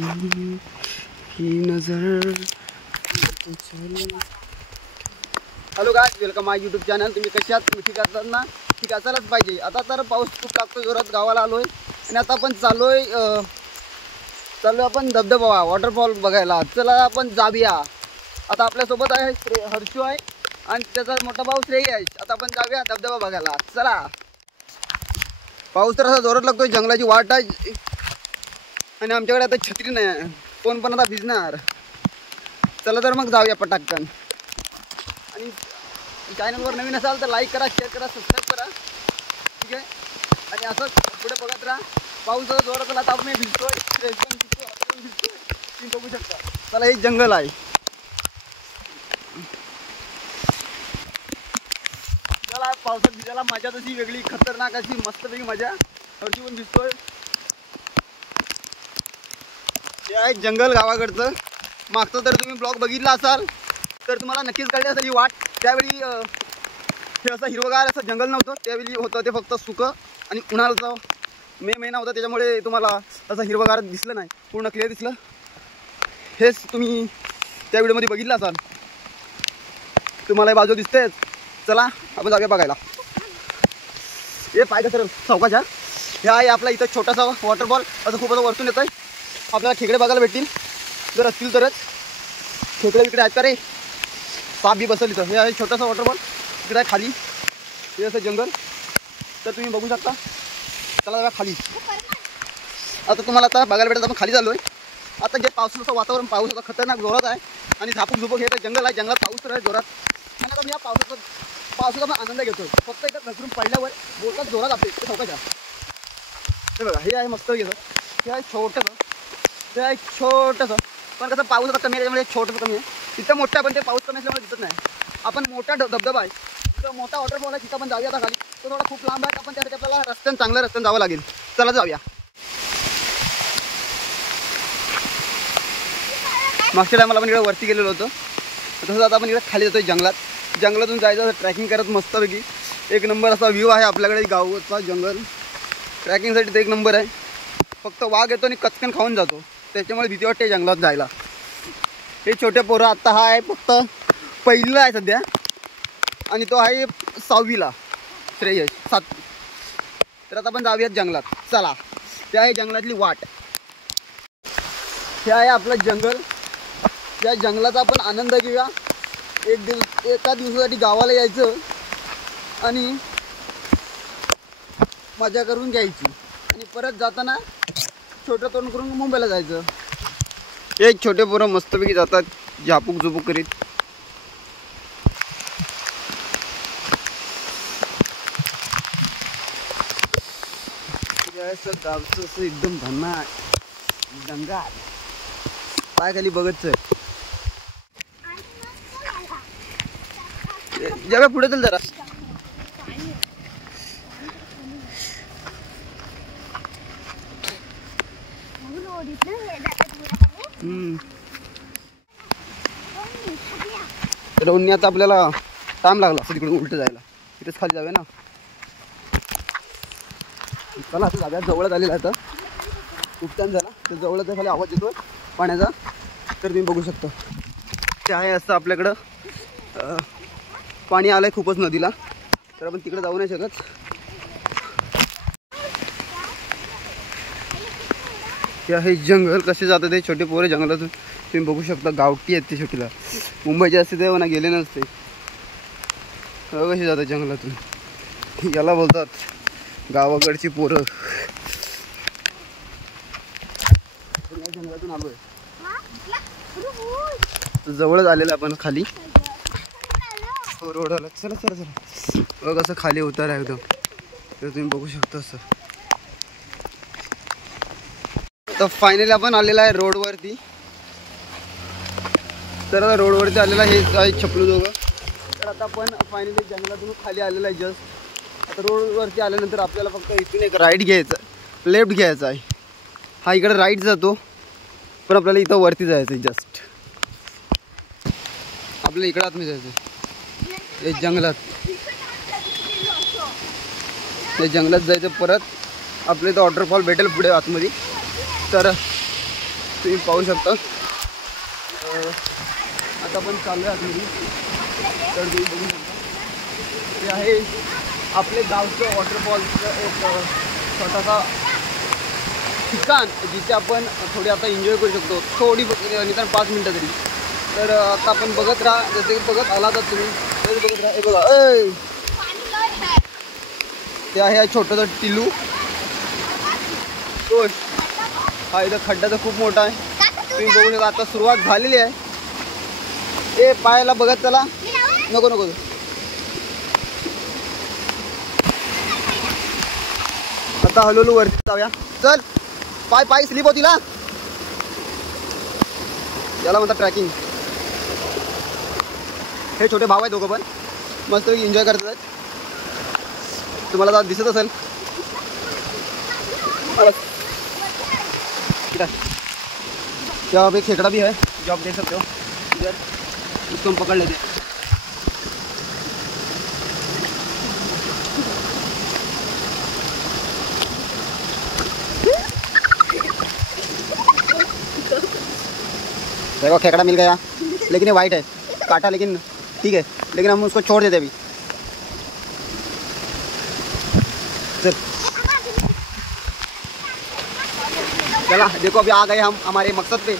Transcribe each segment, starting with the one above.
ही नजर. Hello guys, welcome माय YouTube channel. तुम्ही कशा आहात? तुम्ही ठीक असतात ना? ठीक असायलाच पाहिजे. आता तर पाऊस खूप टाकतो जोरात, गावाला आलोय आणि आता आपण चाललोय आपण धबधबा वॉटरफॉल बघायला. चला आपण जाऊया. आता आपल्यासोबत आहे हर्षू आहे आणि त्याचा मोठा भाऊ श्रेय आहे. आता आपण जाऊया धबधबा बघायला. चला. पाऊस तर असा जोरात लागतोय, जंगलाची वाट आहे आणि आमच्याकडे आता छत्री नाही. कोण पण आता भिजणार. चला तर मग जाऊया पटाकन. आणि चॅनलवर नवीन असाल तर लाईक करा, शेअर करा, सबस्क्राईब करा. ठीक आहे. आणि असंच पुढे बघत राहा. पाऊस जोरात आला तर आपण भिजतोय, तुम्ही बघू शकता. चला, हे जंगल आहे. चला, पावसात भिजायला मजा तशी वेगळी, खतरनाक अशी मस्तपैकी मजा. हर्षी पण भिजतोय. हे आहे जंगल गावाकडचं. मागचं तर तुम्ही ब्लॉग बघितला असाल तर तुम्हाला नक्कीच कळले असेल ही वाट. त्यावेळी हे असं हिरवगार असं जंगल नव्हतं. त्यावेळी होतं ते फक्त सुकं आणि उन्हाळ्याचा मे महिना होता, त्याच्यामुळे तुम्हाला असं हिरवगार दिसलं नाही, पूर्ण क्लिअर दिसलं. हेच तुम्ही त्या व्हिडिओमध्ये बघितलं असाल. तुम्हाला बाजू दिसतेच. चला आपण जाऊया बघायला. हे पाय कसं चौकाच्या. हे आहे आपला इथं छोटासा वॉटरफॉल. असं खूप असं वरतून येत आहे. आपल्याला खेकडे बघायला भेटतील जर असतील तरच. खेकडे इकडे आहेत का रे? साप बी बसेल इथं. हे आहे छोटासा वॉटरफॉल. इकडे आहे खाली. हे असं जंगल तर तुम्ही बघू शकता. चला जाऊया खाली. आता तुम्हाला आता बघायला भेटत आपण खाली चाललो आहे. आता जे पावसाचं वातावरण, पाऊस आता खतरनाक जोरात आहे आणि झापूक झुपूक हे तर जंगल आहे. जंगलात पाऊस तर आहे जोरात. आणि आता मी या पावसाचा पण आनंद घेतो. फक्त इथं घसरून पडल्यावर बोटात जोरात आपले ते चौकाच्या. हे बघा, हे आहे मस्त घेतं. हे आहे छोटंसं. ते आहे छोटंसं. पण कसं पाऊस आता कमी आहे त्याच्यामुळे छोटंसं कमी आहे. तिथं मोठं पण ते पाऊस कमी असल्यामुळे दिसत नाही. आपण मोठा धबधबा आहे, तिथं मोठा वॉटरफॉल आहे, तिथं पण जाऊया आता खाली. तो थोडा खूप लांब आहे. आपण त्यासाठी आपल्याला चांगल्या रस्त्याने जावं लागेल. चला जाऊया. मागच्या टायमाला आपण इकडे वरती गेलेलो होतो. तसंच आता आपण इकडे खाली जातोय जंगलात. जंगलातून जायचं ट्रॅकिंग करत मस्तपैकी. एक नंबर असा व्ह्यू आहे आपल्याकडे गावाचा. जंगल ट्रॅकिंगसाठी तर एक नंबर आहे. फक्त वाघ येतो आणि कचकन खाऊन जातो, त्याच्यामुळे भीती वाटते जंगलात जायला. हे छोटे पोरं आत्ता हा आहे फक्त पहिलीला आहे सध्या आणि तो आहे 6वीला. श्रेयश 7. तर आता आपण जाऊयात जंगलात. चला. ते आहे जंगलातली वाट. हे आहे आपलं जंगल. या जंगलाचा आपण आनंद घेऊया. एका दिवसासाठी गावाला यायचं आणि मजा करून घ्यायची आणि परत जाताना छोटं तोंड करून मुंबईला जायचं. एक छोटे पोरं मस्तपैकी जातात झापूक झुपूक करीत. गावचं असं एकदम भन्नाट जंगल. पाय खाली बघत जेव्हा पुढे चल जरा. रोडण्यात आपल्याला टाइम लागला असं तिकडून उलट जायला. तिथेच खाली जाऊया ना. चला असं जाऊया. जवळच आलेला आता खूप टाइम झाला. तर जवळच खाली आवाज येतोय पाण्याचा, तर तुम्ही बघू शकता. ते आहे असं आपल्याकडं पाणी आलंय खूपच नदीला, तर आपण तिकडे जाऊ नाही शकत. हे आहे जंगल. कसे जातात ते छोटे पोरे जंगलातून तुम्ही बघू शकता. गावठी आहेत ते छोटीला. मुंबईचे असते तेव्हा ना गेले नसते. कसे जातात जंगलातून. याला बोलतात गावाकडची पोरं. जंगलातून आलोय. जवळच आलेलं आपण खाली रोड आला. चला चला चला. बघ असं खाली उतार आहे एकदम. तर तुम्ही बघू शकता असं. तर फायनली आपण आलेला आहे रोडवरती. तर आता रोडवरती आलेला हे आहे छपलू दोघं. तर आता आपण फायनली जंगलातून खाली आलेला आहे जस्ट. आता रोडवरती आल्यानंतर आपल्याला फक्त इथून एक राईट घ्यायचा, लेफ्ट घ्यायचा आहे. हा इकडे राईट जातो, पण आपल्याला इथं वरती जायचं आहे जस्ट. आपल्याला इकडं आतमध्ये जायचं हे जंगलात. हे जंगलात जायचं. परत आपल्या इथं वॉटरफॉल भेटेल पुढे आतमध्ये. तर तुम्ही पाहू शकता. आता आपण चाललो आहे आतमध्ये. तर तुम्ही बघू शकता हे आहे आपले गावचं वॉटरफॉलचं एक छोटासा ठिकाण जिथे आपण थोडी आता एन्जॉय करू शकतो, थोडी निदान 5 मिनटं तरी. तर आता आपण बघत राहा, जसे बघत आला तर तुम्ही तरी बघत राहा. हे बघा ते आहे छोटंसं टिलू. तो हा इथं खड्डा तर खूप मोठा आहे, तुम्ही बघू शकता. आता सुरुवात झालेली आहे. ए पायाला बघत चला, नको नको. आता हळूहळू वरती जाऊया. चल, पाय पाय स्लिप होती ना, याला म्हणतात ट्रॅकिंग. हे छोटे भाव आहे, दोघं पण मस्त एन्जॉय करतात आहेत. तुम्हाला आता दिसत असेल. यहाँ पे एक खेकड़ा भी है जो आप देख सकते हो इधर, उसको हम पकड़ लेते हैं. देखो खेकड़ा मिल गया, लेकिन ये वाइट है, काटा लेकिन ठीक है, लेकिन हम उसको छोड़ देते अभी. चला देखो अभी आ गए हम हमारे मकसद पे.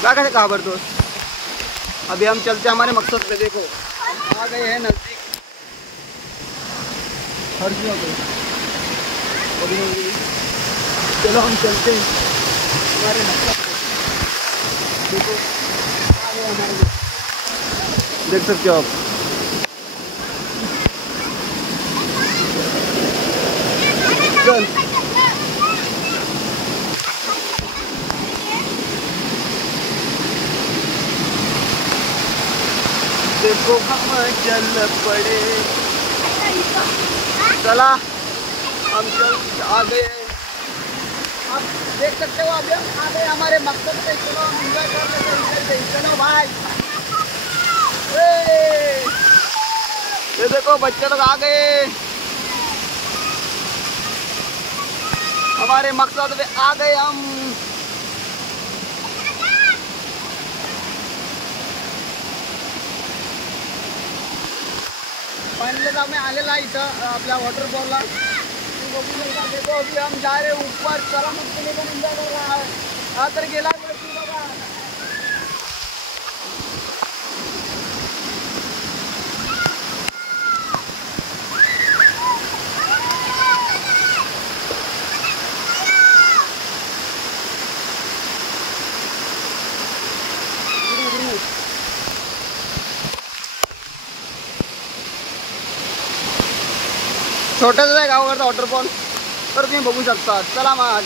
क्या कैसे कहाँ पर दोस्त, अभी हम चलते हमारे मकसद पे. देखो आ गए हैं नज़दीक हर जगह पे. चलो हम चलते हैं हमारे मकसद पे. देखो आ गए हमारे, देख सकते हो आप. चल देखो हम चल पड़े. चला हम चल आ गए. आप देख सकते हो अभी हम आ गए हमारे मकसद पे. चलो हम एंजॉय कर लेते हैं. चलो भाई, ये देखो बच्चे लोग आ गए हमारे मकसद पे. आ गए हम. फाइनली आम्ही आलेला इथं आपल्या वॉटरफॉलला. देखो अभी हम जा रहे ऊपर. चला मग तुम्ही पण एन्जॉय कर रहा है. हा तर गेला बघा. छोटासा आहे गावाकडचा वॉटरफॉल, तर तुम्ही बघू शकता. चला मग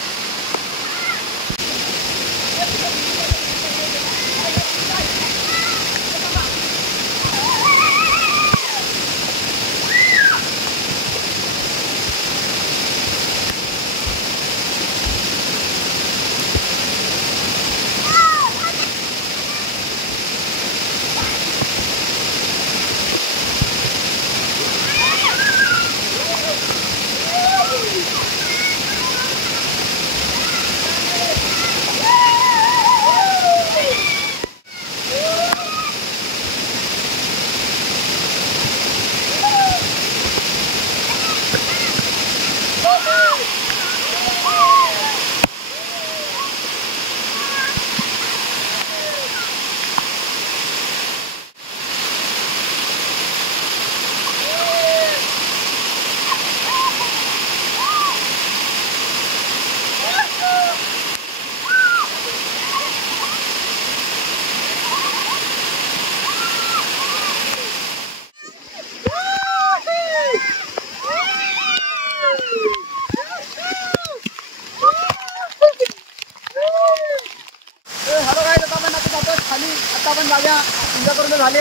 आपण जागा एन्जॉय करून झाले.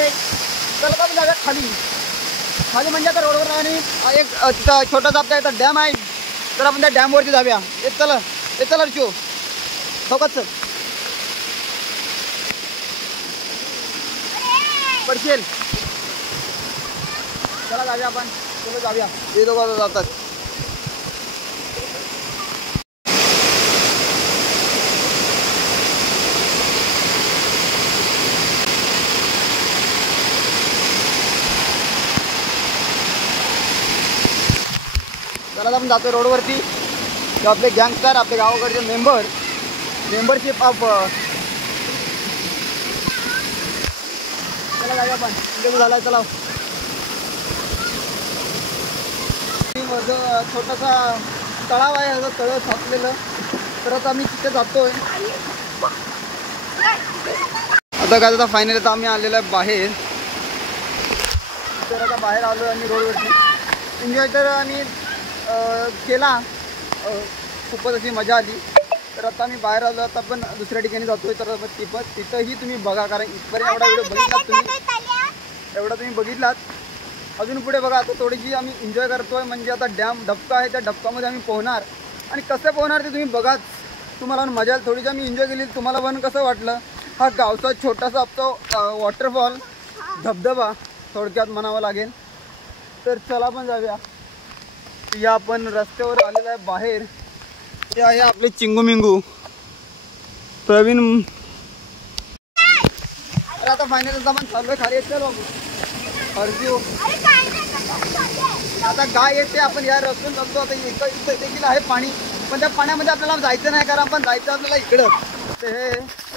चला आपण जागा खाली खाली म्हणजे आता रोडवर आणि एक तिथं छोटासा आपल्या इथं डॅम आहे. तर आपण त्या डॅमवरती जाऊया. एक चला रिचो चौकात चल पडशील. चला जाऊया आपण. चलो जाऊया. हे दोघं जातात. आपण जातो रोडवरती. ते आपले गँगस्टर, आपले गावाकडचे मेंबरशिप ऑफ चला जाऊया आपण. इंटरव्ह्यू झाला. चला माझं छोटासा तळाव आहे, असं तळं थापलेलं. तर आता आम्ही तिथे जातोय. आता काय आता फायनली तर आम्ही आलेलो आहे बाहेर. तर आता बाहेर आलो आहे आम्ही रोडवरती. एन्जॉय तर आम्ही केला, खूपच अशी मजा आली. तर आता आम्ही बाहेर आलो. आता आपण दुसऱ्या ठिकाणी जातोय. तर तिथंही तुम्ही बघा, कारण इथपर्यंत एवढा व्हिडिओ बघितलात तुम्ही बघितलात. अजून पुढे बघा. आता थोडीशी आम्ही एन्जॉय करतोय. म्हणजे आता डॅम डबका आहे, त्या डबकामध्ये आम्ही पोहणार. आणि कसं पोहणार ते तुम्ही बघाच. तुम्हाला मजा थोडीशी आम्ही एन्जॉय केली. तुम्हाला पण कसं वाटलं? हा गावचा छोटासा आपला वॉटरफॉल, धबधबा थोडक्यात म्हणावं लागेल. तर चला पण जाऊया. या आपण रस्त्यावर आलेला आहे बाहेर. हे आहे आपले चिंगू प्रवीण. तर आता फायनल आपण चाललोय खाली. चल बाबू हरजू. आता गाय येते. आपण या रस्त्यावर चालतो. आता इथं देखील आहे पाणी, पण त्या पाण्यामध्ये आपल्याला जायचं नाही, कारण आपण जायचं आपल्याला इकडं. ते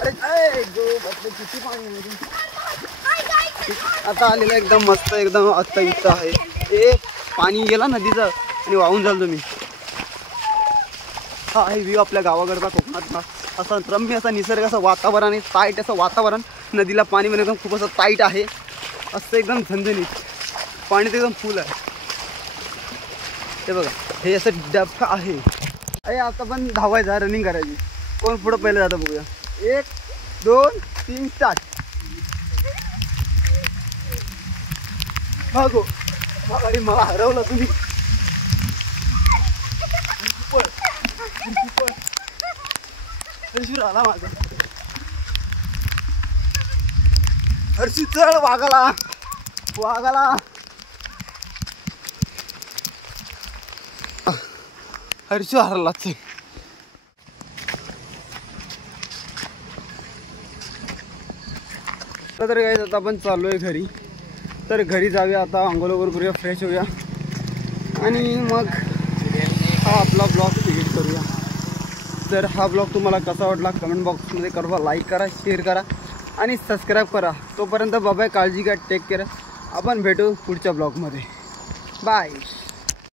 अरे किती पाणी. आता आलेलं एकदम मस्त, एकदम आत्ता इथं आहे. हे पाणी गेला नदीचं आणि वाहून झालं तुम्ही. हा आहे व्ह्यू आपल्या गावाकडचा, कोकणातला. असा रम्य असा निसर्ग, असं वातावरण आणि टाईट असं वातावरण. नदीला पाणी पण एकदम खूप असं टाईट आहे, असं एकदम झणझणीत. पाणी तर एकदम फुल आहे. ते बघा, हे असं डबका आहे. अरे आता पण धावायचं, रनिंग करायची. कोण पुढं पहिलं जातं बघूया. 1 2 3 स्टार्ट. भागो. अरे मला हरवलं तुम्ही. हर्षू आला माझा. हर्षू चढ वाघाला. हर्षू हरला. तर काय आता आपण चाललो आहे घरी. तर घरी जाऊया आता, आंघोळ वगैरे करूया, फ्रेश होऊया आणि मग हा आपला ब्लॉग एडिट करूया. तर हा ब्लॉग तुम्हाला कसा वाटला कमेंट बॉक्समध्ये कळवा. लाईक करा, शेअर करा आणि सबस्क्राईब करा. तोपर्यंत बाबाय, काळजी घ्या, टेक केअर. आपण भेटू पुढच्या ब्लॉगमध्ये. बाय.